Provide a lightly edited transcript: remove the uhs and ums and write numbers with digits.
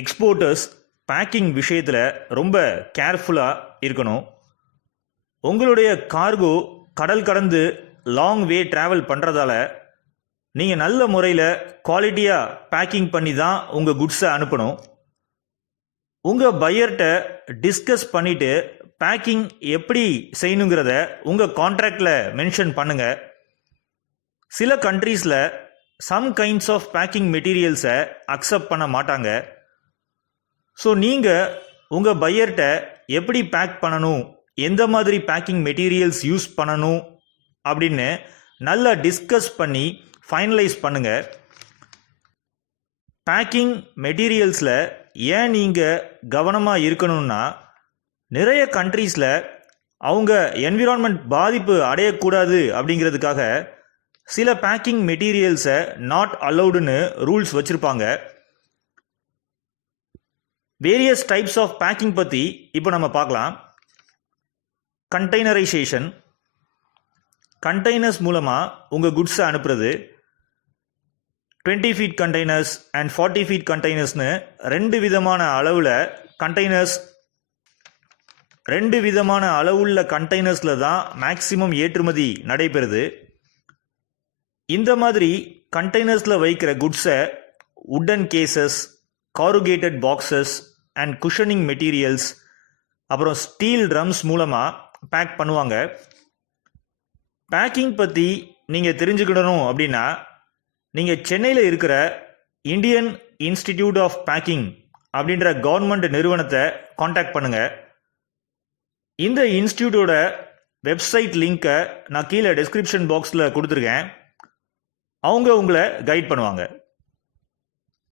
Exporters packing விஷயத்தில் ரொம்ப கேர்ஃபுல்லாக இருக்கணும். உங்களுடைய கார்கோ கடல் கடந்து லாங் வே ட்ராவல் பண்ணுறதால நீங்கள் நல்ல முறையில் குவாலிட்டியாக பேக்கிங் பண்ணி தான் உங்கள் குட்ஸை அனுப்பணும். உங்கள் பையர்கிட்ட டிஸ்கஸ் பண்ணிவிட்டு பேக்கிங் எப்படி செய்யணுங்கிறத உங்கள் கான்ட்ராக்டில் மென்ஷன் பண்ணுங்கள். சில கண்ட்ரீஸில் சம் கைண்ட்ஸ் ஆஃப் பேக்கிங் மெட்டீரியல்ஸை அக்செப்ட் பண்ண மாட்டாங்க. ஸோ நீங்கள் உங்கள் பையர்கிட்ட எப்படி பேக் பண்ணணும், எந்த மாதிரி பேக்கிங் மெட்டீரியல்ஸ் யூஸ் பண்ணணும் அப்படின்னு நல்லா டிஸ்கஸ் பண்ணி ஃபைனலைஸ் பண்ணுங்கள். பேக்கிங் மெட்டீரியல்ஸில் ஏன் நீங்கள் கவனமாக இருக்கணும்னா, நிறைய கண்ட்ரீஸில் அவங்க என்விரான்மெண்ட் பாதிப்பு அடையக்கூடாது அப்படிங்கிறதுக்காக சில பேக்கிங் மெட்டீரியல்ஸை நாட் அலௌடுன்னு ரூல்ஸ் வச்சுருப்பாங்க. வேரியஸ் டைப்ஸ் ஆஃப் பேக்கிங் பற்றி இப்போ நம்ம பார்க்கலாம். கண்டெய்னரைசேஷன், கண்டெய்னர்ஸ் மூலமாக உங்கள் குட்ஸை அனுப்புறது. 20 ஃபீட் கண்டெய்னர்ஸ் அண்ட் 40 ஃபீட் கண்டெய்னர்ஸ்னு ரெண்டு விதமான அளவுள்ள கண்டெய்னர்ஸில் தான் மேக்சிமம் ஏற்றுமதி நடைபெறுது. இந்த மாதிரி கண்டெய்னர்ஸில் வைக்கிற குட்ஸை wooden cases, corrugated boxes and cushioning materials, அப்புறம் ஸ்டீல் ட்ரம்ஸ் மூலமாக பேக் பண்ணுவாங்க. பேக்கிங் பற்றி நீங்கள் தெரிஞ்சுக்கிடணும் அப்படின்னா நீங்கள் சென்னையில் இருக்கிற இந்தியன் இன்ஸ்டிடியூட் ஆஃப் பேக்கிங் அப்படின்ற கவர்மெண்ட் நிறுவனத்தை காண்டாக்ட் பண்ணுங்கள். இந்த இன்ஸ்டியூட்டோட வெப்சைட் லிங்க்கை நான் கீழே டிஸ்கிரிப்ஷன் பாக்ஸில் கொடுத்துருக்கேன். அவங்க உங்களை கைட் பண்ணுவாங்க.